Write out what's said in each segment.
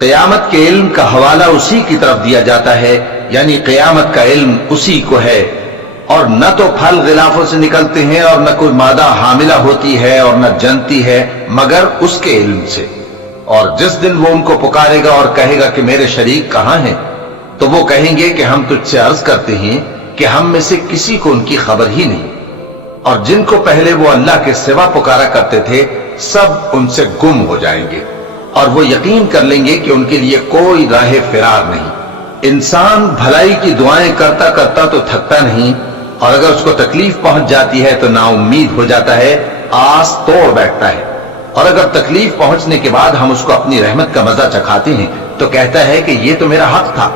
قیامت کے علم کا حوالہ اسی کی طرف دیا جاتا ہے، یعنی قیامت کا علم اسی کو ہے، اور نہ تو پھل غلافوں سے نکلتے ہیں اور نہ کوئی مادہ حاملہ ہوتی ہے اور نہ جنتی ہے مگر اس کے علم سے۔ اور جس دن وہ ان کو پکارے گا اور کہے گا کہ میرے شریک کہاں ہیں، تو وہ کہیں گے کہ ہم تجھ سے عرض کرتے ہیں کہ ہم میں سے کسی کو ان کی خبر ہی نہیں، اور جن کو پہلے وہ اللہ کے سوا پکارا کرتے تھے سب ان سے گم ہو جائیں گے، اور وہ یقین کر لیں گے کہ ان کے لیے کوئی راہ فرار نہیں۔ انسان بھلائی کی دعائیں کرتا کرتا تو تھکتا نہیں، اور اگر اس کو تکلیف پہنچ جاتی ہے تو نا امید ہو جاتا ہے، آس توڑ بیٹھتا ہے، اور اگر تکلیف پہنچنے کے بعد ہم اس کو اپنی رحمت کا مزہ چکھاتے ہیں تو کہتا ہے کہ یہ تو میرا حق تھا،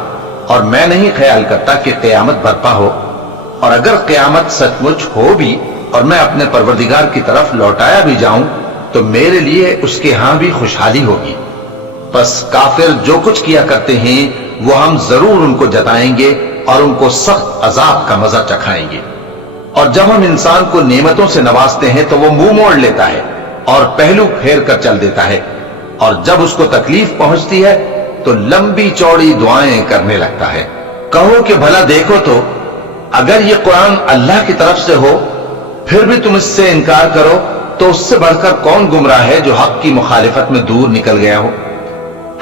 اور میں نہیں خیال کرتا کہ قیامت برپا ہو۔ اور اگر قیامت سچ مچ ہو بھی اور میں اپنے پروردگار کی طرف لوٹایا بھی جاؤں تو میرے لیے اس کے ہاں بھی خوشحالی ہوگی۔ بس کافر جو کچھ کیا کرتے ہیں وہ ہم ضرور ان کو جتائیں گے اور ان کو سخت عذاب کا مزہ چکھائیں گے۔ اور جب ہم انسان کو نعمتوں سے نوازتے ہیں تو وہ منہ موڑ لیتا ہے اور پہلو پھیر کر چل دیتا ہے، اور جب اس کو تکلیف پہنچتی ہے تو لمبی چوڑی دعائیں کرنے لگتا ہے۔ کہو کہ بھلا دیکھو تو اگر یہ قرآن اللہ کی طرف سے ہو پھر بھی تم اس سے انکار کرو تو اس سے بڑھ کر کون گمراہ ہے جو حق کی مخالفت میں دور نکل گیا ہو۔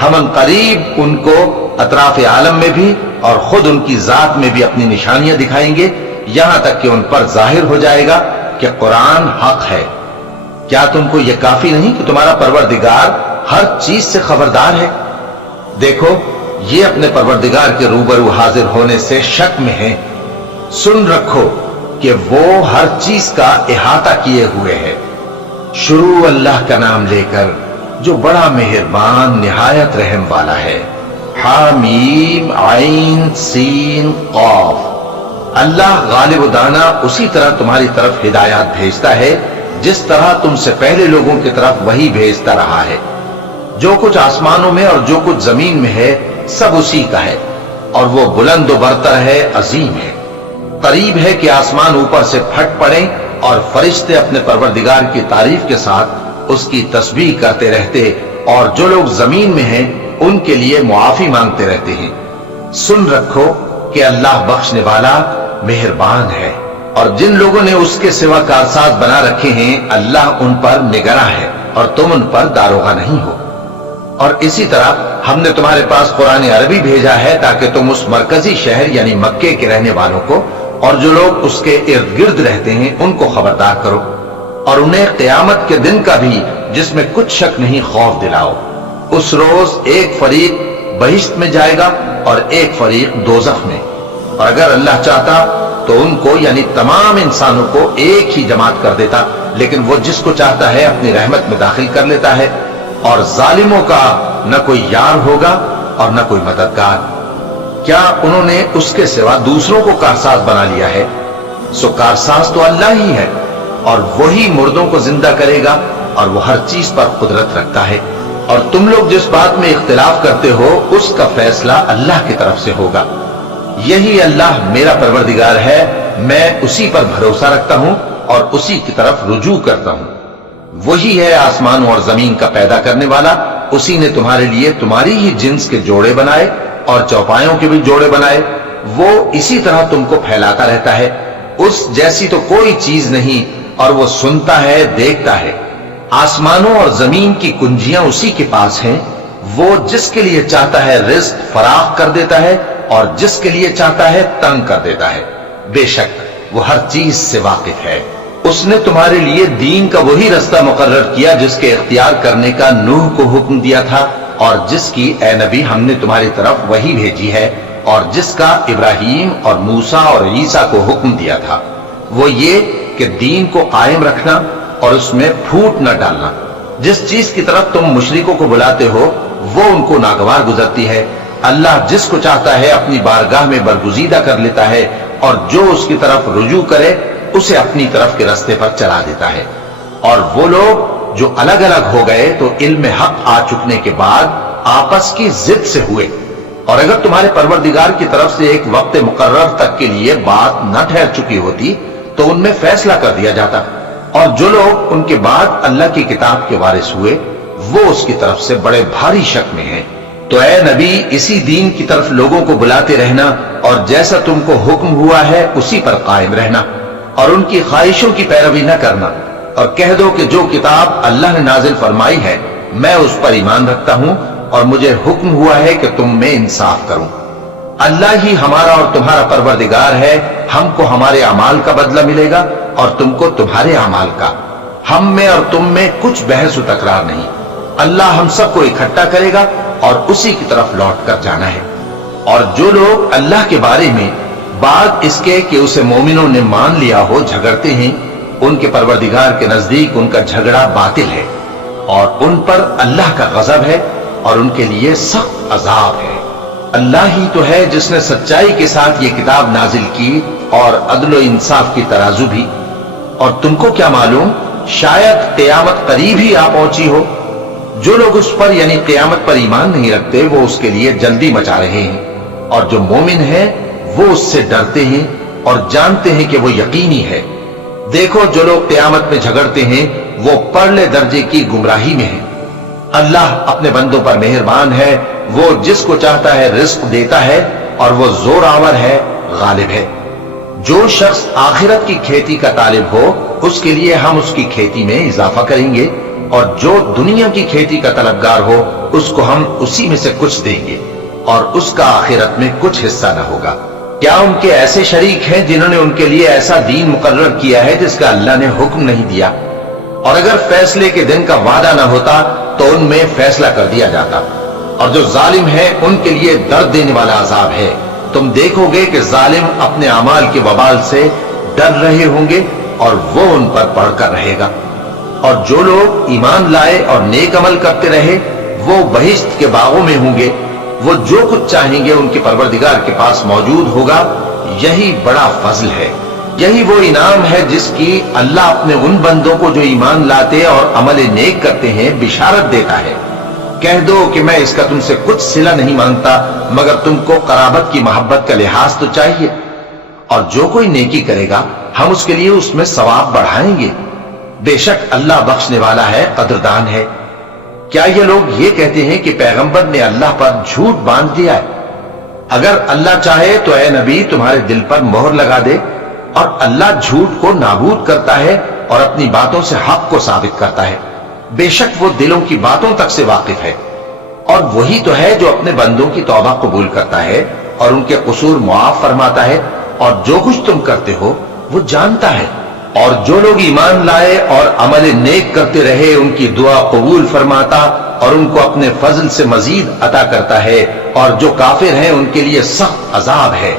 ہم ان قریب ان کو اطراف عالم میں بھی اور خود ان کی ذات میں بھی اپنی نشانیاں دکھائیں گے، یہاں تک کہ ان پر ظاہر ہو جائے گا کہ قرآن حق ہے۔ کیا تم کو یہ کافی نہیں کہ تمہارا پروردگار ہر چیز سے خبردار ہے؟ دیکھو یہ اپنے پروردگار کے روبرو حاضر ہونے سے شک میں ہیں۔ سن رکھو کہ وہ ہر چیز کا احاطہ کیے ہوئے ہے۔ شروع اللہ کا نام لے کر جو بڑا مہربان نہایت رحم والا ہے۔ حامیم عین سین قاف۔ اللہ غالب و دانا اسی طرح تمہاری طرف ہدایات بھیجتا ہے جس طرح تم سے پہلے لوگوں کی طرف وہی بھیجتا رہا ہے۔ جو کچھ آسمانوں میں اور جو کچھ زمین میں ہے سب اسی کا ہے، اور وہ بلند و برتر ہے، عظیم ہے۔ قریب ہے کہ آسمان اوپر سے پھٹ پڑیں اور فرشتے اپنے پروردگار کی تعریف کے ساتھ اس کی تسبیح کرتے رہتے، اور جو لوگ زمین میں ہیں ان کے لیے معافی مانگتے رہتے ہیں۔ سن رکھو کہ اللہ بخشنے والا مہربان ہے، اور جن لوگوں نے اس کے سوا کارساز بنا رکھے ہیں اللہ ان پر نگراں ہے اور تم ان پر داروغہ نہیں ہو۔ اور اسی طرح ہم نے تمہارے پاس قرآن عربی بھیجا ہے تاکہ تم اس مرکزی شہر یعنی مکے کے رہنے والوں کو اور جو لوگ اس کے ارد گرد رہتے ہیں ان کو خبردار کرو، اور انہیں قیامت کے دن کا بھی جس میں کچھ شک نہیں خوف دلاؤ۔ اس روز ایک فریق بہشت میں جائے گا اور ایک فریق دوزخ میں، اور اگر اللہ چاہتا تو ان کو یعنی تمام انسانوں کو ایک ہی جماعت کر دیتا، لیکن وہ جس کو چاہتا ہے اپنی رحمت میں داخل کر لیتا ہے، اور ظالموں کا نہ کوئی یار ہوگا اور نہ کوئی مددگار۔ کیا انہوں نے اس کے سوا دوسروں کو کارساز بنا لیا ہے؟ سو کارساز تو اللہ ہی ہے، اور وہی مردوں کو زندہ کرے گا، اور وہ ہر چیز پر قدرت رکھتا ہے۔ اور تم لوگ جس بات میں اختلاف کرتے ہو اس کا فیصلہ اللہ کی طرف سے ہوگا۔ یہی اللہ میرا پروردگار ہے، میں اسی پر بھروسہ رکھتا ہوں اور اسی کی طرف رجوع کرتا ہوں۔ وہی ہے آسمانوں اور زمین کا پیدا کرنے والا، اسی نے تمہارے لیے تمہاری ہی جنس کے جوڑے بنائے اور چوپایوں کے بھی جوڑے بنائے۔ وہ اسی طرح تم کو پھیلاتا رہتا ہے، اس جیسی تو کوئی چیز نہیں، اور وہ سنتا ہے، دیکھتا ہے۔ آسمانوں اور زمین کی کنجیاں اسی کے پاس ہیں، وہ جس کے لیے چاہتا ہے رزق فراخ کر دیتا ہے اور جس کے لیے چاہتا ہے تنگ کر دیتا ہے۔ بے شک وہ ہر چیز سے واقف ہے۔ اس نے تمہارے لیے دین کا وہی رستہ مقرر کیا جس کے اختیار کرنے کا نوح کو حکم دیا تھا، اور جس کی اے نبی ہم نے تمہاری طرف وہی بھیجی ہے، اور جس کا ابراہیم اور موسیٰ اور عیسیٰ کو حکم دیا تھا۔ وہ یہ کہ دین کو قائم رکھنا اور اس میں پھوٹ نہ ڈالنا۔ جس چیز کی طرف تم مشرکوں کو بلاتے ہو وہ ان کو ناگوار گزرتی ہے۔ اللہ جس کو چاہتا ہے اپنی بارگاہ میں برگزیدہ کر لیتا ہے، اور جو اس کی طرف رجوع کرے اسے اپنی طرف کے رستے پر چلا دیتا ہے۔ اور وہ لوگ جو الگ الگ ہو گئے تو علم حق آ چکنے کے بعد آپس کی ضد سے ہوئے، اور اگر تمہارے پروردگار کی طرف سے ایک وقت مقرر تک کے لیے بات نہ ٹھہر چکی ہوتی تو ان میں فیصلہ کر دیا جاتا، اور جو لوگ ان کے بعد اللہ کی کتاب کے وارث ہوئے وہ اس کی طرف سے بڑے بھاری شک میں ہیں۔ تو اے نبی اسی دین کی طرف لوگوں کو بلاتے رہنا اور جیسا تم کو حکم ہوا ہے اسی پر قائم رہنا اور ان کی خواہشوں کی پیروی نہ کرنا، اور کہہ دو کہ جو کتاب اللہ نے نازل فرمائی ہے میں اس پر ایمان رکھتا ہوں اور مجھے حکم ہوا ہے کہ تم میں انصاف کروں۔ اللہ ہی ہمارا اور تمہارا پروردگار ہے، ہم کو ہمارے اعمال کا بدلہ ملے گا اور تم کو تمہارے اعمال کا، ہم میں اور تم میں کچھ بحث و تکرار نہیں۔ اللہ ہم سب کو اکٹھا کرے گا اور اسی کی طرف لوٹ کر جانا ہے۔ اور جو لوگ اللہ کے بارے میں بعد اس کے کہ اسے مومنوں نے مان لیا ہو جھگڑتے ہیں، ان کے پروردگار کے نزدیک ان کا جھگڑا باطل ہے اور ان پر اللہ کا غضب ہے اور ان کے لیے سخت عذاب ہے۔ اللہ ہی تو ہے جس نے سچائی کے ساتھ یہ کتاب نازل کی اور عدل و انصاف کی ترازو بھی، اور تم کو کیا معلوم شاید قیامت قریب ہی آ پہنچی ہو۔ جو لوگ اس پر یعنی قیامت پر ایمان نہیں رکھتے وہ اس کے لیے جلدی مچا رہے ہیں، اور جو مومن ہیں وہ اس سے ڈرتے ہیں اور جانتے ہیں کہ وہ یقینی ہے۔ دیکھو جو لوگ قیامت میں جھگڑتے ہیں وہ پرلے درجے کی گمراہی میں ہیں۔ اللہ اپنے بندوں پر مہربان ہے، وہ جس کو چاہتا ہے رزق دیتا ہے اور وہ زور آور ہے، غالب ہے۔ جو شخص آخرت کی کھیتی کا طالب ہو اس کے لیے ہم اس کی کھیتی میں اضافہ کریں گے، اور جو دنیا کی کھیتی کا طلبگار ہو اس کو ہم اسی میں سے کچھ دیں گے اور اس کا آخرت میں کچھ حصہ نہ ہوگا۔ کیا ان کے ایسے شریک ہیں جنہوں نے ان کے لیے ایسا دین مقرر کیا ہے جس کا اللہ نے حکم نہیں دیا؟ اور اگر فیصلے کے دن کا وعدہ نہ ہوتا تو ان میں فیصلہ کر دیا جاتا، اور جو ظالم ہے ان کے لیے درد دینے والا عذاب ہے۔ تم دیکھو گے کہ ظالم اپنے اعمال کے وبال سے ڈر رہے ہوں گے اور وہ ان پر پڑھ کر رہے گا۔ اور جو لوگ ایمان لائے اور نیک عمل کرتے رہے وہ بہشت کے باغوں میں ہوں گے، وہ جو کچھ چاہیں گے ان کے پروردگار کے پاس موجود ہوگا۔ یہی بڑا فضل ہے، یہی وہ انعام ہے جس کی اللہ اپنے ان بندوں کو جو ایمان لاتے اور عمل نیک کرتے ہیں بشارت دیتا ہے۔ کہہ دو کہ میں اس کا تم سے کچھ صلہ نہیں مانگتا مگر تم کو قرابت کی محبت کا لحاظ تو چاہیے، اور جو کوئی نیکی کرے گا ہم اس کے لیے اس میں ثواب بڑھائیں گے۔ بے شک اللہ بخشنے والا ہے، قدردان ہے۔ کیا یہ لوگ یہ کہتے ہیں کہ پیغمبر نے اللہ پر جھوٹ باندھ دیا ہے؟ اگر اللہ چاہے تو اے نبی تمہارے دل پر مہر لگا دے، اور اللہ جھوٹ کو نابود کرتا ہے اور اپنی باتوں سے حق کو ثابت کرتا ہے۔ بے شک وہ دلوں کی باتوں تک سے واقف ہے، اور وہی تو ہے جو اپنے بندوں کی توبہ قبول کرتا ہے اور ان کے قصور معاف فرماتا ہے، اور جو کچھ تم کرتے ہو وہ جانتا ہے۔ اور جو لوگ ایمان لائے اور عمل نیک کرتے رہے ان کی دعا قبول فرماتا اور ان کو اپنے فضل سے مزید عطا کرتا ہے، اور جو کافر ہیں ان کے لیے سخت عذاب ہے۔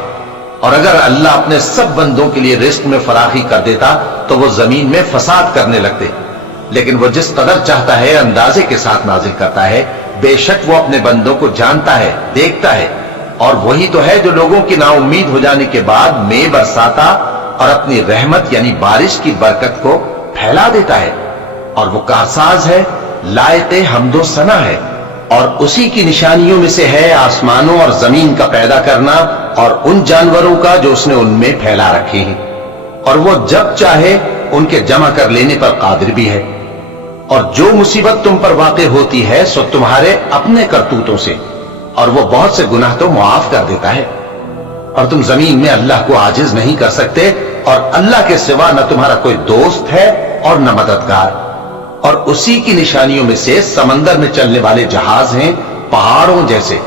اور اگر اللہ اپنے سب بندوں کے لیے رزق میں فراخی کر دیتا تو وہ زمین میں فساد کرنے لگتے، لیکن وہ جس قدر چاہتا ہے اندازے کے ساتھ نازل کرتا ہے۔ بے شک وہ اپنے بندوں کو جانتا ہے، دیکھتا ہے، اور وہی تو ہے جو لوگوں کی نا امید ہو جانے کے بعد میں برساتا اور اپنی رحمت یعنی بارش کی برکت کو پھیلا دیتا ہے، اور وہ کارساز ہے، لائق حمد و ثنا ہے۔ اور اسی کی نشانیوں میں سے ہے آسمانوں اور زمین کا پیدا کرنا اور ان جانوروں کا جو اس نے ان میں پھیلا رکھے ہیں، اور وہ جب چاہے ان کے جمع کر لینے پر قادر بھی ہے۔ اور جو مصیبت تم پر واقع ہوتی ہے سو تمہارے اپنے کرتوتوں سے، اور وہ بہت سے گناہ تو معاف کر دیتا ہے۔ اور تم زمین میں اللہ کو عاجز نہیں کر سکتے، اور اللہ کے سوا نہ تمہارا کوئی دوست ہے اور نہ مددگار۔ اور اسی کی نشانیوں میں سے سمندر میں چلنے والے جہاز ہیں پہاڑوں جیسے۔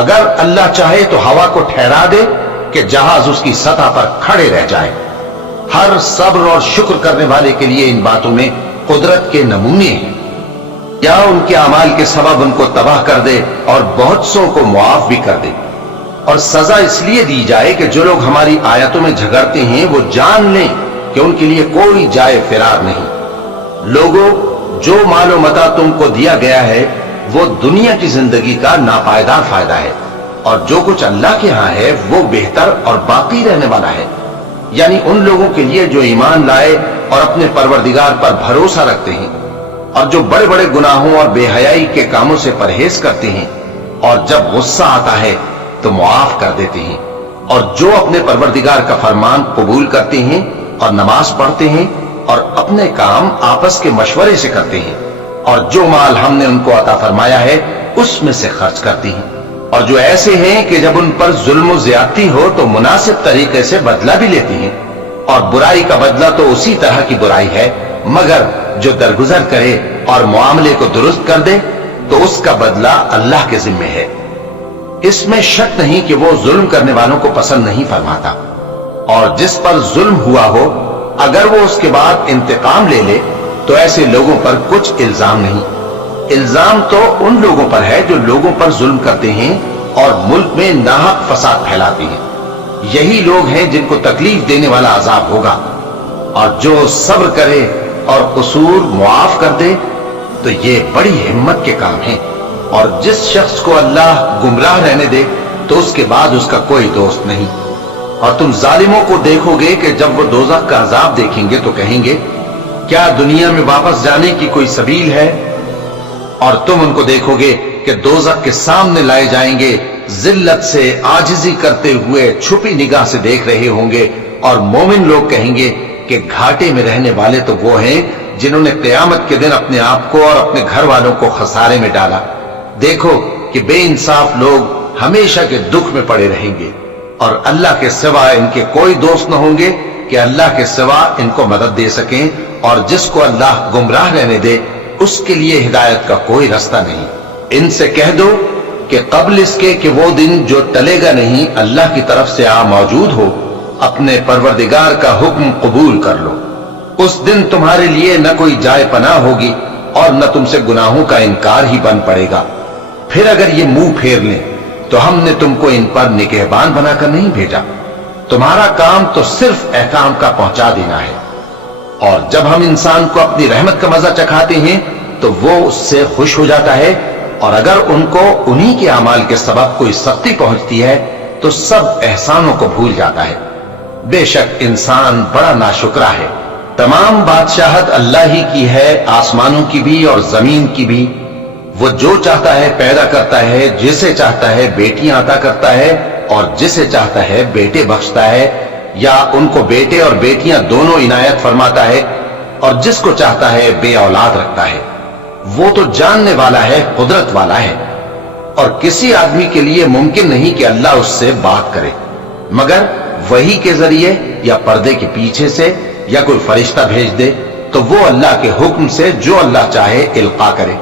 اگر اللہ چاہے تو ہوا کو ٹھہرا دے کہ جہاز اس کی سطح پر کھڑے رہ جائیں۔ ہر صبر اور شکر کرنے والے کے لیے ان باتوں میں قدرت کے نمونے ہیں۔ یا ان کے اعمال کے سبب ان کو تباہ کر دے اور بہت سو کو معاف بھی کر دے۔ اور سزا اس لیے دی جائے کہ جو لوگ ہماری آیتوں میں جھگڑتے ہیں وہ جان لیں کہ ان کے لیے کوئی جائے فرار نہیں۔ لوگوں، جو مال و متاع تم کو دیا گیا ہے وہ دنیا کی زندگی کا ناپائیدار فائدہ ہے، اور جو کچھ اللہ کے ہاں ہے وہ بہتر اور باقی رہنے والا ہے، یعنی ان لوگوں کے لیے جو ایمان لائے اور اپنے پروردگار پر بھروسہ رکھتے ہیں، اور جو بڑے بڑے گناہوں اور بے حیائی کے کاموں سے پرہیز کرتے ہیں، اور جب غصہ آتا ہے تو معاف کر دیتے ہیں، اور جو اپنے پروردگار کا فرمان قبول کرتے ہیں اور نماز پڑھتے ہیں اور اپنے کام آپس کے مشورے سے کرتے ہیں، اور جو مال ہم نے ان کو عطا فرمایا ہے اس میں سے خرچ کرتی ہیں، اور جو ایسے ہیں کہ جب ان پر ظلم و زیادتی ہو تو مناسب طریقے سے بدلہ بھی لیتی ہیں، اور برائی کا بدلہ تو اسی طرح کی برائی ہے، مگر جو درگزر کرے اور معاملے کو درست کر دے تو اس کا بدلہ اللہ کے ذمہ ہے۔ اس میں شک نہیں کہ وہ ظلم کرنے والوں کو پسند نہیں فرماتا، اور جس پر ظلم ہوا ہو اگر وہ اس کے بعد انتقام لے لے تو ایسے لوگوں پر کچھ الزام نہیں۔ الزام تو ان لوگوں پر ہے جو لوگوں پر ظلم کرتے ہیں اور ملک میں ناحق فساد پھیلاتے ہیں، یہی لوگ ہیں جن کو تکلیف دینے والا عذاب ہوگا۔ اور جو صبر کرے اور قصور معاف کر دے تو یہ بڑی ہمت کے کام ہیں، اور جس شخص کو اللہ گمراہ رہنے دے تو اس کے بعد اس کا کوئی دوست نہیں۔ اور تم ظالموں کو دیکھو گے کہ جب وہ دوزخ کا عذاب دیکھیں گے تو کہیں گے کیا دنیا میں واپس جانے کی کوئی سبیل ہے؟ اور تم ان کو دیکھو گے کہ دوزخ کے سامنے لائے جائیں گے، ذلت سے عاجزی کرتے ہوئے چھپی نگاہ سے دیکھ رہے ہوں گے، اور مومن لوگ کہیں گے کہ گھاٹے میں رہنے والے تو وہ ہیں جنہوں نے قیامت کے دن اپنے آپ کو اور اپنے گھر والوں کو خسارے میں ڈالا۔ دیکھو کہ بے انصاف لوگ ہمیشہ کے دکھ میں پڑے رہیں گے، اور اللہ کے سوا ان کے کوئی دوست نہ ہوں گے کہ اللہ کے سوا ان کو مدد دے سکیں، اور جس کو اللہ گمراہ رہنے دے اس کے لیے ہدایت کا کوئی راستہ نہیں۔ ان سے کہہ دو کہ قبل اس کے کہ وہ دن جو ٹلے گا نہیں اللہ کی طرف سے موجود ہو، اپنے پروردگار کا حکم قبول کر لو۔ اس دن تمہارے لیے نہ کوئی جائے پناہ ہوگی اور نہ تم سے گناہوں کا انکار ہی بن پڑے گا۔ پھر اگر یہ منہ پھیر لیں تو ہم نے تم کو ان پر نگہبان بنا کر نہیں بھیجا، تمہارا کام تو صرف احکام کا پہنچا دینا ہے۔ اور جب ہم انسان کو اپنی رحمت کا مزہ چکھاتے ہیں تو وہ اس سے خوش ہو جاتا ہے، اور اگر ان کو انہی کے اعمال کے سبب کوئی سختی پہنچتی ہے تو سب احسانوں کو بھول جاتا ہے۔ بے شک انسان بڑا ناشکرا ہے۔ تمام بادشاہت اللہ ہی کی ہے، آسمانوں کی بھی اور زمین کی بھی۔ وہ جو چاہتا ہے پیدا کرتا ہے، جسے چاہتا ہے بیٹیاں عطا کرتا ہے اور جسے چاہتا ہے بیٹے بخشتا ہے، یا ان کو بیٹے اور بیٹیاں دونوں عنایت فرماتا ہے، اور جس کو چاہتا ہے بے اولاد رکھتا ہے۔ وہ تو جاننے والا ہے، قدرت والا ہے، اور کسی آدمی کے لیے ممکن نہیں کہ اللہ اس سے بات کرے مگر وحی کے ذریعے یا پردے کے پیچھے سے، یا کوئی فرشتہ بھیج دے تو وہ اللہ کے حکم سے جو اللہ چاہے القا کرے۔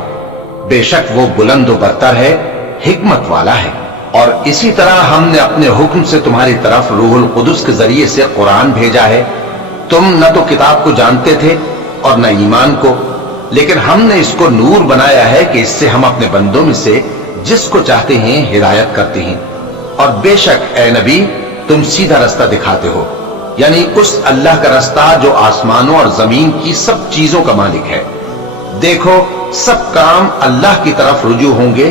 بے شک وہ بلند و برتر ہے، حکمت والا ہے۔ اور اسی طرح ہم نے اپنے حکم سے تمہاری طرف روح القدس کے ذریعے سے قرآن بھیجا ہے۔ تم نہ تو کتاب کو جانتے تھے اور نہ ایمان کو، لیکن ہم نے اس کو نور بنایا ہے کہ اس سے ہم اپنے بندوں میں سے جس کو چاہتے ہیں ہدایت کرتے ہیں۔ اور بے شک اے نبی تم سیدھا رستہ دکھاتے ہو، یعنی اس اللہ کا رستہ جو آسمانوں اور زمین کی سب چیزوں کا مالک ہے۔ دیکھو سب کام اللہ کی طرف رجوع ہوں گے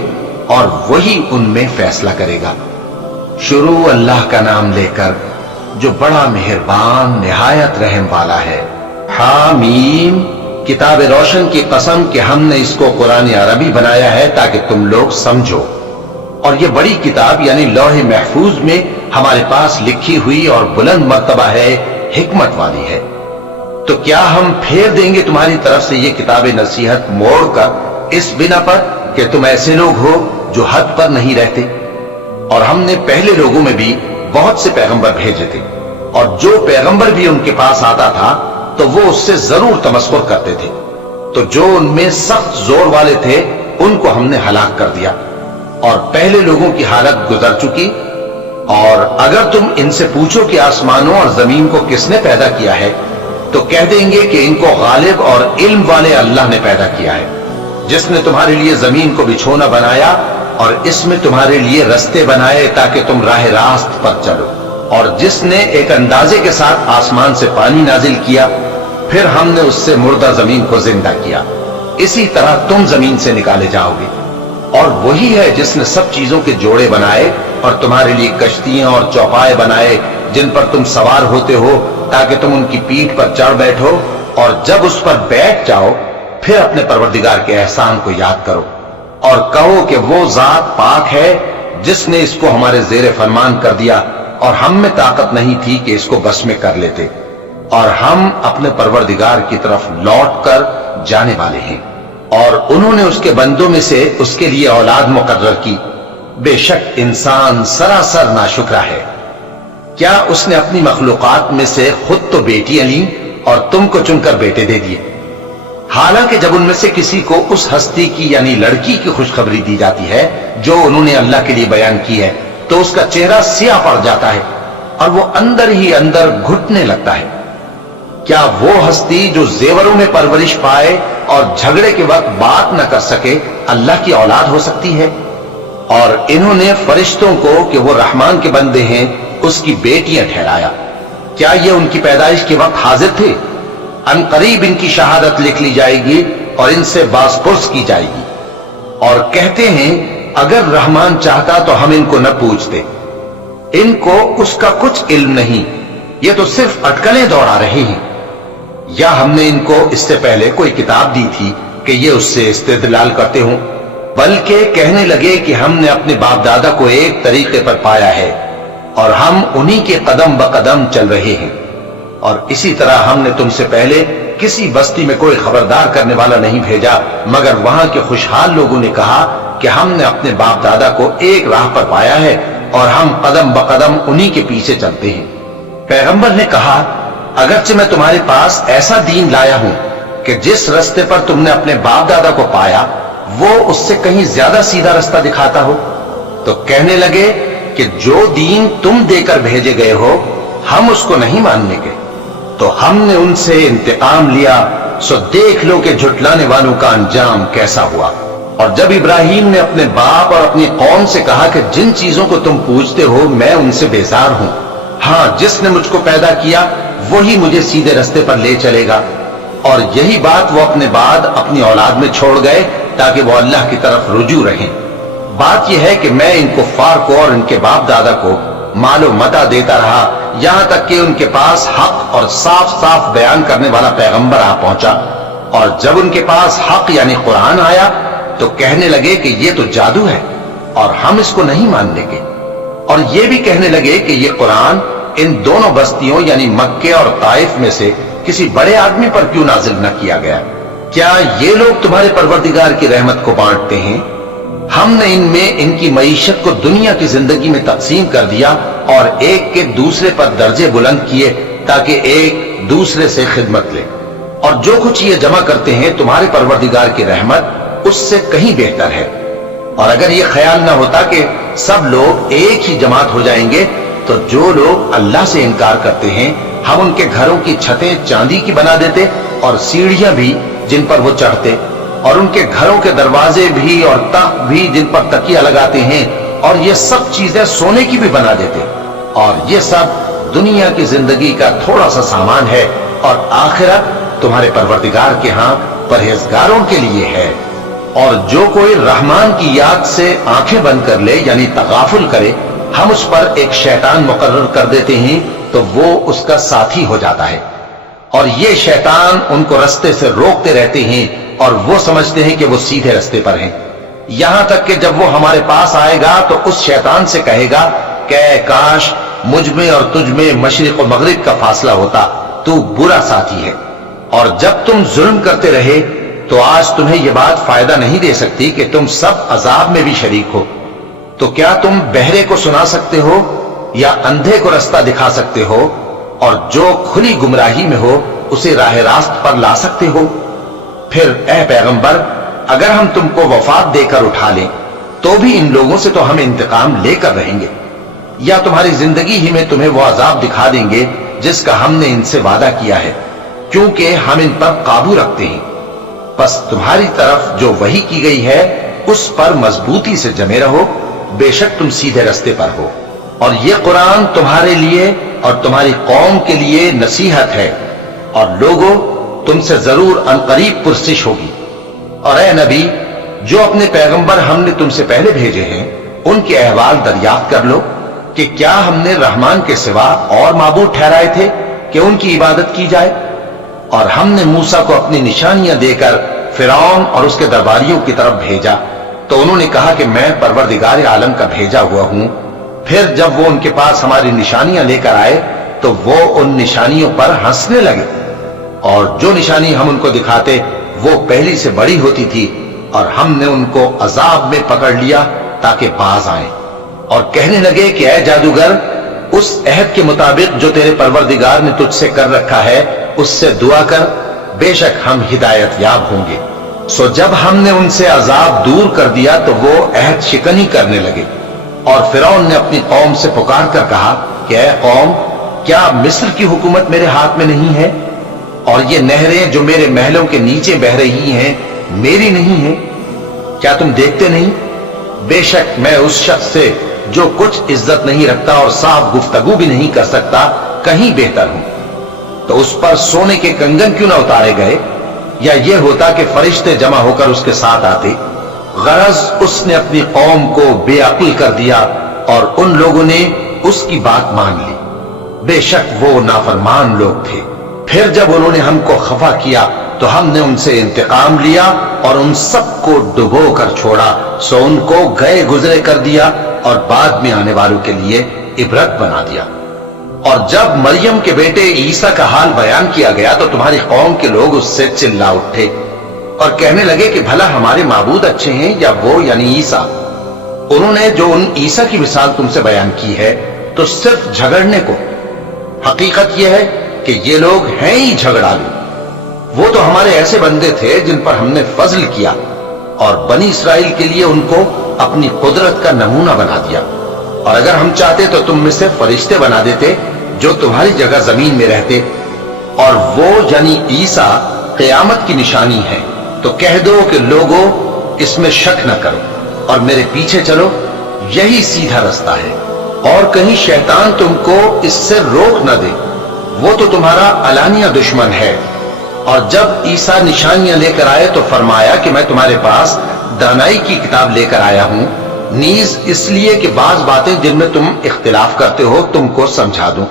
اور وہی ان میں فیصلہ کرے گا۔ شروع اللہ کا نام لے کر جو بڑا مہربان نہایت رحم والا ہے۔ حامیم، کتاب روشن کی قسم کہ ہم نے اس کو قرآن عربی بنایا ہے تاکہ تم لوگ سمجھو، اور یہ بڑی کتاب یعنی لوح محفوظ میں ہمارے پاس لکھی ہوئی اور بلند مرتبہ ہے، حکمت والی ہے۔ تو کیا ہم پھیر دیں گے تمہاری طرف سے یہ کتاب نصیحت موڑ کر اس بنا پر کہ تم ایسے لوگ ہو جو حد پر نہیں رہتے؟ اور ہم نے پہلے لوگوں میں بھی بہت سے پیغمبر بھیجے تھے، اور جو پیغمبر بھی ان کے پاس آتا تھا تو وہ اس سے ضرور تمسخر کرتے تھے، تو جو ان میں سخت زور والے تھے ان کو ہم نے ہلاک کر دیا، اور پہلے لوگوں کی حالت گزر چکی۔ اور اگر تم ان سے پوچھو کہ آسمانوں اور زمین کو کس نے پیدا کیا ہے تو کہہ دیں گے کہ ان کو غالب اور علم والے اللہ نے پیدا کیا ہے، جس نے تمہارے لیے زمین کو بچھونا بنایا اور اس میں تمہارے لیے رستے بنائے تاکہ تم راہ راست پر چلو، اور جس نے ایک اندازے کے ساتھ آسمان سے پانی نازل کیا، پھر ہم نے اس سے مردہ زمین کو زندہ کیا، اسی طرح تم زمین سے نکالے جاؤ گے۔ اور وہی ہے جس نے سب چیزوں کے جوڑے بنائے اور تمہارے لیے کشتیاں اور چوپائے بنائے جن پر تم سوار ہوتے ہو تاکہ تم ان کی پیٹھ پر چڑھ بیٹھو، اور جب اس پر بیٹھ جاؤ پھر اپنے پروردگار کے احسان کو یاد کرو اور کہو کہ وہ ذات پاک ہے جس نے اس کو ہمارے زیر فرمان کر دیا، اور ہم میں طاقت نہیں تھی کہ اس کو بس میں کر لیتے، اور ہم اپنے پروردگار کی طرف لوٹ کر جانے والے ہیں۔ اور انہوں نے اس کے بندوں میں سے اس کے لیے اولاد مقرر کی۔ بے شک انسان سراسر ناشکرا ہے۔ کیا اس نے اپنی مخلوقات میں سے خود تو بیٹیاں لیں اور تم کو چن کر بیٹے دے دیے؟ حالانکہ جب ان میں سے کسی کو اس ہستی کی یعنی لڑکی کی خوشخبری دی جاتی ہے جو انہوں نے اللہ کے لیے بیان کی ہے تو اس کا چہرہ سیاہ پڑ جاتا ہے اور وہ اندر ہی اندر گھٹنے لگتا ہے۔ کیا وہ ہستی جو زیوروں میں پرورش پائے اور جھگڑے کے وقت بات نہ کر سکے اللہ کی اولاد ہو سکتی ہے؟ اور انہوں نے فرشتوں کو کہ وہ رحمان کے بندے ہیں اس کی بیٹیاں ٹھہرایا۔ کیا یہ ان کی پیدائش کے وقت حاضر تھے؟ ان قریب ان کی شہادت لکھ لی جائے گی اور ان سے باز پرس کی جائے گی۔ اور کہتے ہیں اگر رحمان چاہتا تو ہم ان کو نہ پوچھتے، ان کو اس کا کچھ علم نہیں، یہ تو صرف اٹکلیں دوڑا رہے ہیں۔ یا ہم نے ان کو اس سے پہلے کوئی کتاب دی تھی کہ یہ اس سے استدلال کرتے ہوں؟ بلکہ کہنے لگے کہ ہم نے اپنے باپ دادا کو ایک طریقے پر پایا ہے اور ہم انہی کے قدم بقدم چل رہے ہیں، اور اسی طرح ہم نے تم سے پہلے کسی بستی میں کوئی خبردار کرنے والا نہیں بھیجا مگر وہاں کے خوشحال لوگوں نے کہا کہ ہم نے اپنے باپ دادا کو ایک راہ پر پایا ہے اور ہم قدم بقدم انہی کے پیچھے چلتے ہیں۔ پیغمبر نے کہا اگرچہ میں تمہارے پاس ایسا دین لایا ہوں کہ جس رستے پر تم نے اپنے باپ دادا کو پایا وہ اس سے کہیں زیادہ سیدھا رستہ دکھاتا ہو، تو کہنے لگے کہ جو دین تم دے کر بھیجے گئے ہو ہم اس کو نہیں ماننے کے، تو ہم نے ان سے انتقام لیا، سو دیکھ لو کہ جھٹلانے والوں کا انجام کیسا ہوا۔ اور جب ابراہیم نے اپنے باپ اور اپنی قوم سے کہا کہ جن چیزوں کو تم پوچھتے ہو میں ان سے بیزار ہوں، ہاں جس نے مجھ کو پیدا کیا وہی مجھے سیدھے رستے پر لے چلے گا، اور یہی بات وہ اپنے بعد اپنی اولاد میں چھوڑ گئے تاکہ وہ اللہ کی طرف رجوع رہیں۔ بات یہ ہے کہ میں ان کفار کو اور ان کے باپ دادا کو مال و متاع دیتا رہا یہاں تک کہ ان کے پاس حق اور صاف صاف بیان کرنے والا پیغمبر آ پہنچا، اور جب ان کے پاس حق یعنی قرآن آیا تو کہنے لگے کہ یہ تو جادو ہے اور ہم اس کو نہیں ماننے کے، اور یہ بھی کہنے لگے کہ یہ قرآن ان دونوں بستیوں یعنی مکے اور طائف میں سے کسی بڑے آدمی پر کیوں نازل نہ کیا گیا؟ کیا یہ لوگ تمہارے پروردگار کی رحمت کو بانٹتے ہیں؟ ہم نے ان میں ان کی معیشت کو دنیا کی زندگی میں تقسیم کر دیا اور ایک کے دوسرے پر درجے بلند کیے تاکہ ایک دوسرے سے خدمت لے، اور جو کچھ یہ جمع کرتے ہیں تمہارے پروردگار کی رحمت اس سے کہیں بہتر ہے۔ اور اگر یہ خیال نہ ہوتا کہ سب لوگ ایک ہی جماعت ہو جائیں گے تو جو لوگ اللہ سے انکار کرتے ہیں ہم ان کے گھروں کی چھتیں چاندی کی بنا دیتے اور سیڑھیاں بھی جن پر وہ چڑھتے، اور ان کے گھروں کے دروازے بھی اور تخت بھی جن پر تکیہ لگاتے ہیں، اور یہ سب چیزیں سونے کی بھی بنا دیتے، اور یہ سب دنیا کی زندگی کا تھوڑا سا سامان ہے، اور آخرت تمہارے پروردگار کے ہاں پرہیزگاروں کے لیے ہے۔ اور جو کوئی رحمان کی یاد سے آنکھیں بند کر لے یعنی تغافل کرے ہم اس پر ایک شیطان مقرر کر دیتے ہیں تو وہ اس کا ساتھی ہو جاتا ہے، اور یہ شیطان ان کو رستے سے روکتے رہتے ہیں اور وہ سمجھتے ہیں کہ وہ سیدھے رستے پر ہیں، یہاں تک کہ جب وہ ہمارے پاس آئے گا تو اس شیطان سے کہے گا کہ اے کاش مجھ میں اور تجھ میں مشرق و مغرب کا فاصلہ ہوتا، تو برا ساتھی ہے۔ اور جب تم ظلم کرتے رہے تو آج تمہیں یہ بات فائدہ نہیں دے سکتی کہ تم سب عذاب میں بھی شریک ہو، تو کیا تم بہرے کو سنا سکتے ہو یا اندھے کو رستہ دکھا سکتے ہو، اور جو کھلی گمراہی میں ہو اسے راہ راست پر لا سکتے ہو؟ پھر اے پیغمبر اگر ہم تم کو وفات دے کر اٹھا لیں تو بھی ان لوگوں سے تو ہم انتقام لے کر رہیں گے، یا تمہاری زندگی ہی میں تمہیں وہ عذاب دکھا دیں گے جس کا ہم نے ان سے وعدہ کیا ہے، کیونکہ ہم ان پر قابو رکھتے ہیں۔ بس تمہاری طرف جو وحی کی گئی ہے اس پر مضبوطی سے جمے رہو، بے شک تم سیدھے رستے پر ہو، اور یہ قرآن تمہارے لیے اور تمہاری قوم کے لیے نصیحت ہے، اور لوگوں تم سے ضرور عنقریب پرسش ہوگی۔ اور اے نبی جو اپنے پیغمبر ہم نے تم سے پہلے بھیجے ہیں ان کے احوال دریافت کر لو کہ کیا ہم نے رحمان کے سوا اور معبود ٹھہرائے تھے کہ ان کی عبادت کی جائے؟ اور ہم نے موسیٰ کو اپنی نشانیاں دے کر فرعون اور اس کے درباریوں کی طرف بھیجا تو انہوں نے کہا کہ میں پروردگار عالم کا بھیجا ہوا ہوں۔ پھر جب وہ ان کے پاس ہماری نشانیاں لے کر آئے تو وہ ان نشانیوں پر ہنسنے لگے، اور جو نشانی ہم ان کو دکھاتے وہ پہلی سے بڑی ہوتی تھی، اور ہم نے ان کو عذاب میں پکڑ لیا تاکہ باز آئیں، اور کہنے لگے کہ اے جادوگر، اس عہد کے مطابق جو تیرے پروردگار نے تجھ سے کر رکھا ہے اس سے دعا کر، بے شک ہم ہدایت یاب ہوں گے۔ سو جب ہم نے ان سے عذاب دور کر دیا تو وہ عہد شکنی کرنے لگے، اور فرعون نے اپنی قوم سے پکار کر کہا کہ اے قوم، کیا مصر کی حکومت میرے ہاتھ میں نہیں ہے، اور یہ نہریں جو میرے محلوں کے نیچے بہ رہی ہیں میری نہیں ہیں؟ کیا تم دیکھتے نہیں؟ بے شک میں اس شخص سے جو کچھ عزت نہیں رکھتا اور صاف گفتگو بھی نہیں کر سکتا کہیں بہتر ہوں۔ تو اس پر سونے کے کنگن کیوں نہ اتارے گئے، یا یہ ہوتا کہ فرشتے جمع ہو کر اس کے ساتھ آتے؟ غرض اس نے اپنی قوم کو بے عقل کر دیا، اور ان لوگوں نے اس کی بات مان لی، بے شک وہ نافرمان لوگ تھے۔ پھر جب انہوں نے ہم کو خفا کیا تو ہم نے ان سے انتقام لیا اور ان سب کو ڈبو کر چھوڑا، سو ان کو گئے گزرے کر دیا اور بعد میں آنے والوں کے لیے عبرت بنا دیا۔ اور جب مریم کے بیٹے عیسیٰ کا حال بیان کیا گیا تو تمہاری قوم کے لوگ اس سے چلا اٹھے اور کہنے لگے کہ بھلا ہمارے معبود اچھے ہیں یا وہ یعنی عیسیٰ؟ انہوں نے جو ان عیسیٰ کی مثال تم سے بیان کی ہے تو صرف جھگڑنے کو۔ حقیقت یہ ہے کہ یہ لوگ ہیں ہی جھگڑالو۔ وہ تو ہمارے ایسے بندے تھے جن پر ہم نے فضل کیا، اور بنی اسرائیل کے لیے ان کو اپنی قدرت کا نمونہ بنا دیا، اور اگر ہم چاہتے تو تم میں سے فرشتے بنا دیتے جو تمہاری جگہ زمین میں رہتے، اور وہ یعنی عیسیٰ قیامت کی نشانی ہے۔ تو کہہ دو کہ لوگوں اس میں شک نہ کرو اور میرے پیچھے چلو، یہی سیدھا رستہ ہے، اور کہیں شیطان تم کو اس سے روک نہ دے، وہ تو تمہارا علانیہ دشمن ہے۔ اور جب عیسیٰ نشانیاں لے کر آئے تو فرمایا کہ میں تمہارے پاس دانائی کی کتاب لے کر آیا ہوں، نیز اس لیے کہ بعض باتیں جن میں تم اختلاف کرتے ہو تم کو سمجھا دوں۔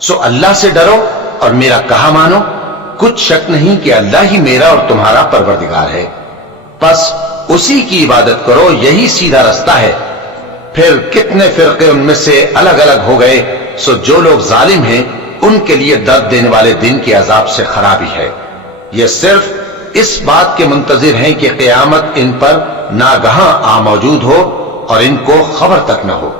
سو اللہ سے ڈرو اور میرا کہا مانو، کچھ شک نہیں کہ اللہ ہی میرا اور تمہارا پروردگار ہے، بس اسی کی عبادت کرو، یہی سیدھا رستہ ہے۔ پھر کتنے فرقے ان میں سے الگ الگ ہو گئے، سو جو لوگ ظالم ہیں ان کے لیے درد دینے والے دن کے عذاب سے خرابی ہے۔ یہ صرف اس بات کے منتظر ہیں کہ قیامت ان پر ناگہاں آ موجود ہو اور ان کو خبر تک نہ ہو۔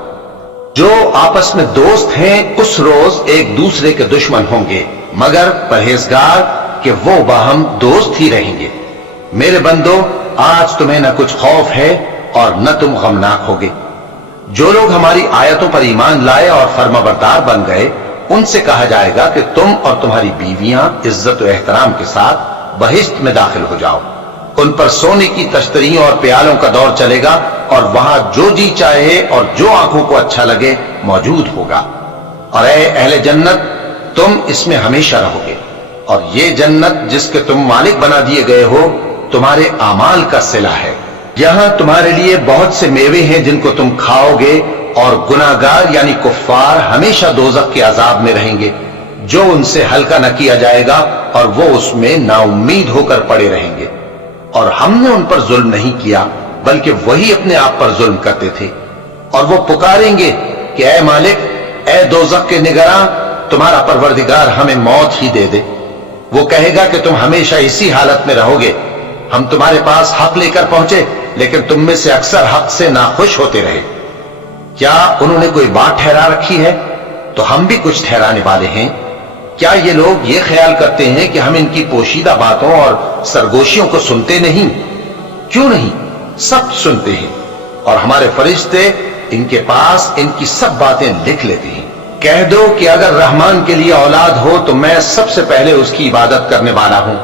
جو آپس میں دوست ہیں اس روز ایک دوسرے کے دشمن ہوں گے، مگر پرہیزگار کہ وہ باہم دوست ہی رہیں گے۔ میرے بندو، آج تمہیں نہ کچھ خوف ہے اور نہ تم غمناک ہوگے۔ جو لوگ ہماری آیتوں پر ایمان لائے اور فرما بردار بن گئے، ان سے کہا جائے گا کہ تم اور تمہاری بیویاں عزت و احترام کے ساتھ بہشت میں داخل ہو جاؤ۔ ان پر سونے کی تشتریوں اور پیالوں کا دور چلے گا، اور وہاں جو جی چاہے اور جو آنکھوں کو اچھا لگے موجود ہوگا۔ اور اے اہل جنت، تم اس میں ہمیشہ رہو گے، اور یہ جنت جس کے تم مالک بنا دیے گئے ہو تمہارے اعمال کا صلہ ہے۔ یہاں تمہارے لیے بہت سے میوے ہیں جن کو تم کھاؤ گے، اور گناہگار یعنی کفار ہمیشہ دوزخ کے عذاب میں رہیں گے، جو ان سے ہلکا نہ کیا جائے گا، اور وہ اس میں نا امید ہو کر پڑے رہیں گے۔ اور ہم نے ان پر ظلم نہیں کیا بلکہ وہی اپنے آپ پر ظلم کرتے تھے۔ اور وہ پکاریں گے کہ اے مالک، اے دوزخ کے نگراں، تمہارا پروردگار ہمیں موت ہی دے دے۔ وہ کہے گا کہ تم ہمیشہ اسی حالت میں رہو گے، ہم تمہارے پاس حق لے کر پہنچے لیکن تم میں سے اکثر حق سے ناخوش ہوتے رہے۔ کیا انہوں نے کوئی بات ٹھہرا رکھی ہے تو ہم بھی کچھ ٹھہرانے والے ہیں؟ کیا یہ لوگ یہ خیال کرتے ہیں کہ ہم ان کی پوشیدہ باتوں اور سرگوشیوں کو سنتے نہیں؟ کیوں نہیں، سب سنتے ہیں، اور ہمارے فرشتے ان کے پاس ان کی سب باتیں لکھ لیتے ہیں۔ کہہ دو کہ اگر رحمان کے لیے اولاد ہو تو میں سب سے پہلے اس کی عبادت کرنے والا ہوں۔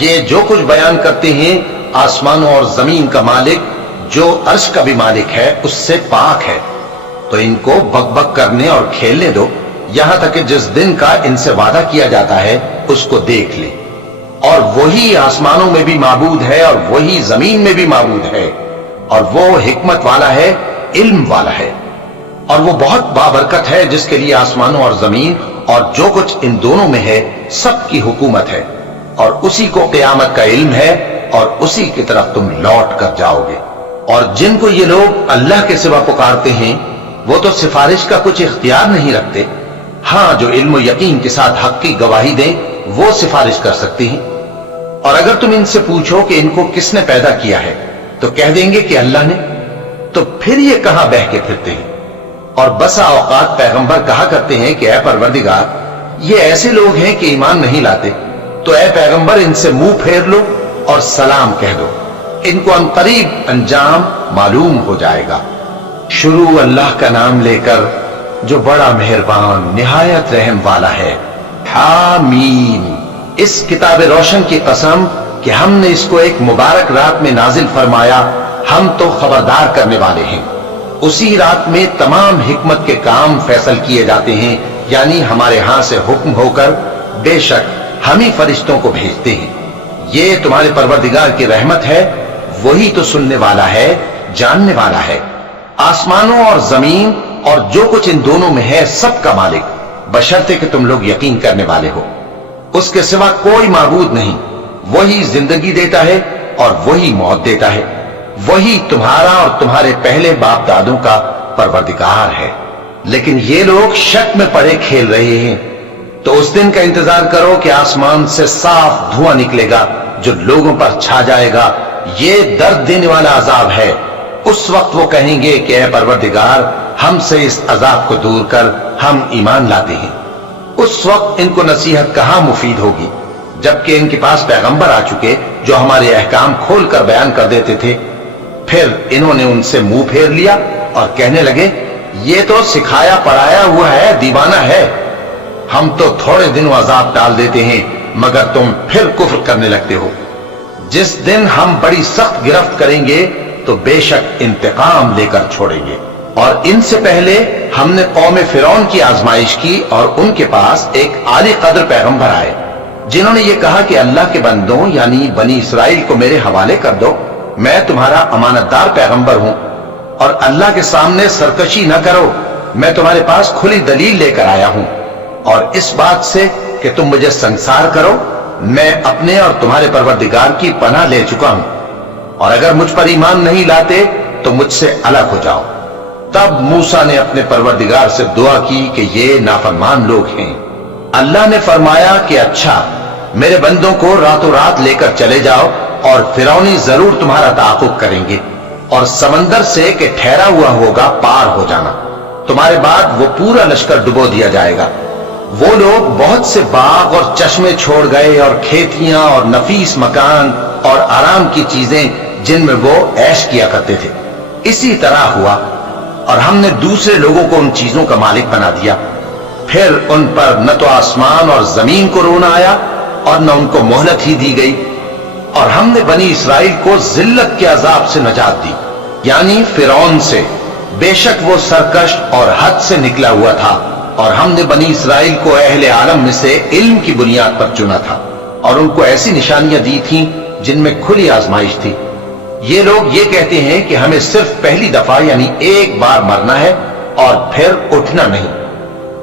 یہ جو کچھ بیان کرتے ہیں آسمانوں اور زمین کا مالک جو عرش کا بھی مالک ہے اس سے پاک ہے، تو ان کو بک بک کرنے اور کھیلنے دو، یہاں تک کہ جس دن کا ان سے وعدہ کیا جاتا ہے اس کو دیکھ لے۔ اور وہی آسمانوں میں بھی معبود ہے اور وہی زمین میں بھی معبود ہے، اور وہ حکمت والا ہے، علم والا ہے، اور وہ بہت بابرکت ہے جس کے لیے آسمانوں اور زمین اور جو کچھ ان دونوں میں ہے سب کی حکومت ہے، اور اسی کو قیامت کا علم ہے، اور اسی کی طرف تم لوٹ کر جاؤ گے۔ اور جن کو یہ لوگ اللہ کے سوا پکارتے ہیں وہ تو سفارش کا کچھ اختیار نہیں رکھتے، ہاں جو علم و یقین کے ساتھ حق کی گواہی دیں وہ سفارش کر سکتے ہیں۔ اور اگر تم ان سے پوچھو کہ ان کو کس نے پیدا کیا ہے تو کہہ دیں گے کہ اللہ نے، تو پھر یہ کہاں بہ کے پھرتے ہیں؟ اور بسا اوقات پیغمبر کہا کرتے ہیں کہ اے پروردگار، یہ ایسے لوگ ہیں کہ ایمان نہیں لاتے، تو اے پیغمبر ان سے منہ پھیر لو اور سلام کہہ دو، ان کو عنقریب انجام معلوم ہو جائے گا۔ شروع اللہ کا نام لے کر جو بڑا مہربان نہایت رحم والا ہے۔ حامیم، اس کتاب روشن کی قسم کہ ہم نے اس کو ایک مبارک رات میں نازل فرمایا، ہم تو خبردار کرنے والے ہیں۔ اسی رات میں تمام حکمت کے کام فیصل کیے جاتے ہیں، یعنی ہمارے ہاں سے حکم ہو کر بے شک ہم ہی فرشتوں کو بھیجتے ہیں۔ یہ تمہارے پروردگار کی رحمت ہے، وہی تو سننے والا ہے، جاننے والا ہے۔ آسمانوں اور زمین اور جو کچھ ان دونوں میں ہے سب کا مالک، بشرطے کہ تم لوگ یقین کرنے والے ہو۔ اس کے سوا کوئی معبود نہیں، وہی زندگی دیتا ہے اور وہی موت دیتا ہے، وہی تمہارا اور تمہارے پہلے باپ دادوں کا پروردگار ہے۔ لیکن یہ لوگ شک میں پڑے کھیل رہے ہیں۔ تو اس دن کا انتظار کرو کہ آسمان سے صاف دھواں نکلے گا جو لوگوں پر چھا جائے گا، یہ درد دینے والا عذاب ہے۔ اس وقت وہ کہیں گے کہ اے پروردگار، ہم سے اس عذاب کو دور کر، ہم ایمان لاتے ہیں۔ اس وقت ان کو نصیحت کہاں مفید ہوگی، جبکہ ان کے پاس پیغمبر آ چکے جو ہمارے احکام کھول کر بیان کر دیتے تھے۔ پھر انہوں نے ان سے منہ پھیر لیا اور کہنے لگے، یہ تو سکھایا پڑھایا ہوا ہے، دیوانہ ہے، ہم تو تھوڑے دنوں عذاب ڈال دیتے ہیں مگر تم پھر کفر کرنے لگتے ہو۔ جس دن ہم بڑی سخت گرفت کریں گے تو بے شک انتقام لے کر چھوڑیں گے۔ اور ان سے پہلے ہم نے قوم فرعون کی آزمائش کی اور ان کے پاس ایک عالی قدر پیغمبر آئے جنہوں نے یہ کہا کہ اللہ کے بندوں یعنی بنی اسرائیل کو میرے حوالے کر دو، میں تمہارا امانت دار پیغمبر ہوں، اور اللہ کے سامنے سرکشی نہ کرو، میں تمہارے پاس کھلی دلیل لے کر آیا ہوں، اور اس بات سے کہ تم مجھے سنسار کرو، میں اپنے اور تمہارے پروردگار کی پناہ لے چکا ہوں، اور اگر مجھ پر ایمان نہیں لاتے تو مجھ سے الگ ہو جاؤ۔ تب موسیٰ نے اپنے پروردگار سے دعا کی کہ یہ نافرمان لوگ ہیں۔ اللہ نے فرمایا کہ اچھا، میرے بندوں کو راتوں رات لے کر چلے جاؤ، اور فرعونی ضرور تمہارا تعاقب کریں گے، اور سمندر سے کہ ٹھہرا ہوا ہوگا پار ہو جانا، تمہارے بعد وہ پورا لشکر ڈبو دیا جائے گا۔ وہ لوگ بہت سے باغ اور چشمے چھوڑ گئے اور کھیتیاں اور نفیس مکان اور آرام کی چیزیں جن میں وہ عیش کیا کرتے تھے۔ اسی طرح ہوا، اور ہم نے دوسرے لوگوں کو ان چیزوں کا مالک بنا دیا۔ پھر ان پر نہ تو آسمان اور زمین کو رونا آیا اور نہ ان کو مہلت ہی دی گئی، اور ہم نے بنی اسرائیل کو ذلت کے عذاب سے نجات دی، یعنی فرعون سے، بے شک وہ سرکش اور حد سے نکلا ہوا تھا، اور ہم نے بنی اسرائیل کو اہل عالم میں سے علم کی بنیاد پر چنا تھا، اور ان کو ایسی نشانیاں دی تھیں جن میں کھلی آزمائش تھی۔ یہ لوگ یہ کہتے ہیں کہ ہمیں صرف پہلی دفعہ یعنی ایک بار مرنا ہے اور پھر اٹھنا نہیں،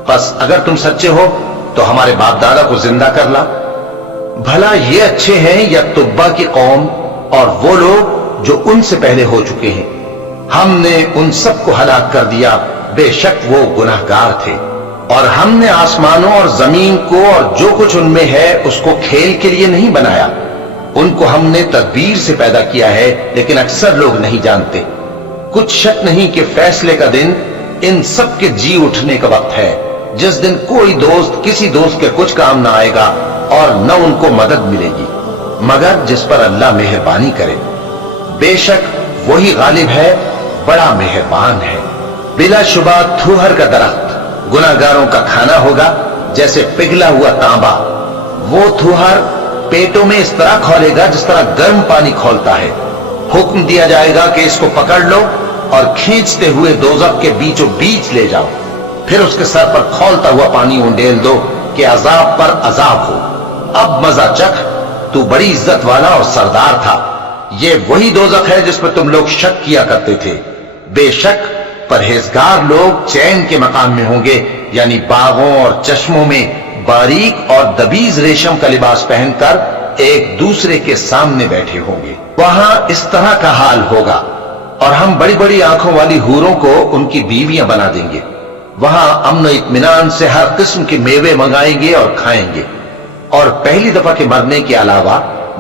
بس اگر تم سچے ہو تو ہمارے باپ دادا کو زندہ کر لا۔ بھلا یہ اچھے ہیں یا تبا کی قوم اور وہ لوگ جو ان سے پہلے ہو چکے ہیں؟ ہم نے ان سب کو ہلاک کر دیا، بے شک وہ گناہگار تھے۔ اور ہم نے آسمانوں اور زمین کو اور جو کچھ ان میں ہے اس کو کھیل کے لیے نہیں بنایا، ان کو ہم نے تدبیر سے پیدا کیا ہے، لیکن اکثر لوگ نہیں جانتے۔ کچھ شک نہیں کہ فیصلے کا دن ان سب کے جی اٹھنے کا وقت ہے، جس دن کوئی دوست کسی دوست کے کچھ کام نہ آئے گا اور نہ ان کو مدد ملے گی مگر جس پر اللہ مہربانی کرے۔ بے شک وہی غالب ہے، بڑا مہربان ہے۔ بلا شبہ تھوہر کا درخت گناہگاروں کا کھانا ہوگا، جیسے پگھلا ہوا تانبا۔ وہ تھوہر پیٹوں میں اس طرح کھولے گا جس طرح گرم پانی کھولتا ہے۔ حکم دیا جائے گا کہ اس کو پکڑ لو اور کھینچتے ہوئے دوزخ کے بیچوں بیچ لے جاؤ، پھر اس کے سر پر کھولتا ہوا پانی اونڈیل دو کہ عذاب پر عذاب ہو۔ اب مزہ چکھ، تو بڑی عزت والا اور سردار تھا۔ یہ وہی دوزخ ہے جس پر تم لوگ شک کیا کرتے تھے۔ بے شک پرہیزگار لوگ چین کے مقام میں ہوں گے، یعنی باغوں اور چشموں میں باریک اور دبیز ریشم کا لباس پہن کر ایک دوسرے کے سامنے بیٹھے ہوں گے۔ وہاں اس طرح کا حال ہوگا، اور ہم بڑی بڑی آنکھوں والی حوروں کو ان کی بیویاں بنا دیں گے۔ وہاں امن و اطمینان سے ہر قسم کے میوے منگائیں گے اور کھائیں گے، اور پہلی دفعہ کے مرنے کے علاوہ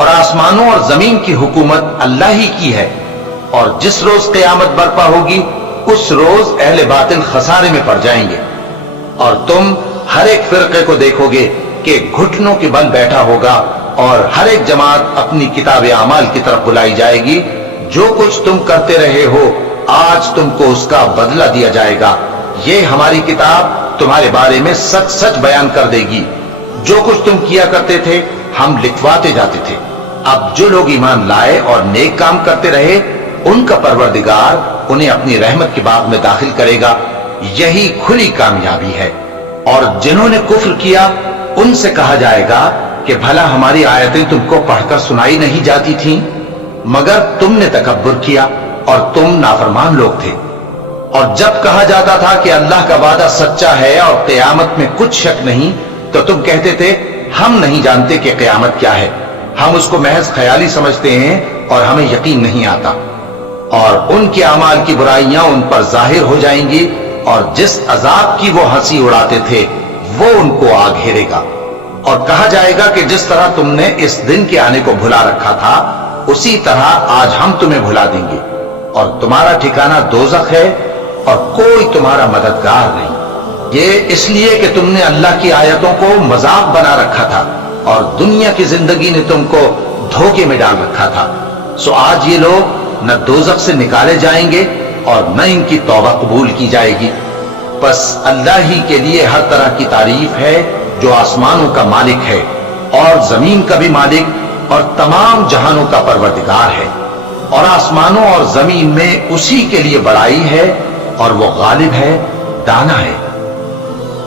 اور آسمانوں اور زمین کی حکومت اللہ ہی کی ہے، اور جس روز قیامت برپا ہوگی اس روز اہل باطل خسارے میں پڑ جائیں گے، اور تم ہر ایک فرقے کو دیکھو گے کہ گھٹنوں کے بل بیٹھا ہوگا، اور ہر ایک جماعت اپنی کتاب اعمال کی طرف بلائی جائے گی، جو کچھ تم کرتے رہے ہو آج تم کو اس کا بدلہ دیا جائے گا، یہ ہماری کتاب تمہارے بارے میں سچ سچ بیان کر دے گی، جو کچھ تم کیا کرتے تھے ہم لکھواتے جاتے تھے۔ اب جو لوگ ایمان لائے اور نیک کام کرتے رہے ان کا پروردگار انہیں اپنی رحمت کے باغ میں داخل کرے گا، یہی کھلی کامیابی ہے۔ اور جنہوں نے کفر کیا ان سے کہا جائے گا کہ بھلا ہماری آیتیں تم کو پڑھ کر سنائی نہیں جاتی تھیں، مگر تم نے تکبر کیا اور تم نافرمان لوگ تھے۔ اور جب کہا جاتا تھا کہ اللہ کا وعدہ سچا ہے اور قیامت میں کچھ شک نہیں، تو تم کہتے تھے ہم نہیں جانتے کہ قیامت کیا ہے، ہم اس کو محض خیالی سمجھتے ہیں اور ہمیں یقین نہیں آتا۔ اور ان کے اعمال کی برائیاں ان پر ظاہر ہو جائیں گی، اور جس عذاب کی وہ ہنسی اڑاتے تھے وہ ان کو آ گھیرے گا۔ اور کہا جائے گا کہ جس طرح تم نے اس دن کے آنے کو بھلا رکھا تھا اسی طرح آج ہم تمہیں بھلا دیں گے، اور تمہارا ٹھکانہ دوزخ ہے اور کوئی تمہارا مددگار نہیں۔ یہ اس لیے کہ تم نے اللہ کی آیتوں کو مذاق بنا رکھا تھا اور دنیا کی زندگی نے تم کو دھوکے میں ڈال رکھا تھا، سو آج یہ لوگ نہ دوزخ سے نکالے جائیں گے اور نہ ان کی توبہ قبول کی جائے گی۔ بس اللہ ہی کے لیے ہر طرح کی تعریف ہے جو آسمانوں کا مالک ہے اور زمین کا بھی مالک اور تمام جہانوں کا پروردگار ہے، اور آسمانوں اور زمین میں اسی کے لیے بڑائی ہے، اور وہ غالب ہے، دانا ہے۔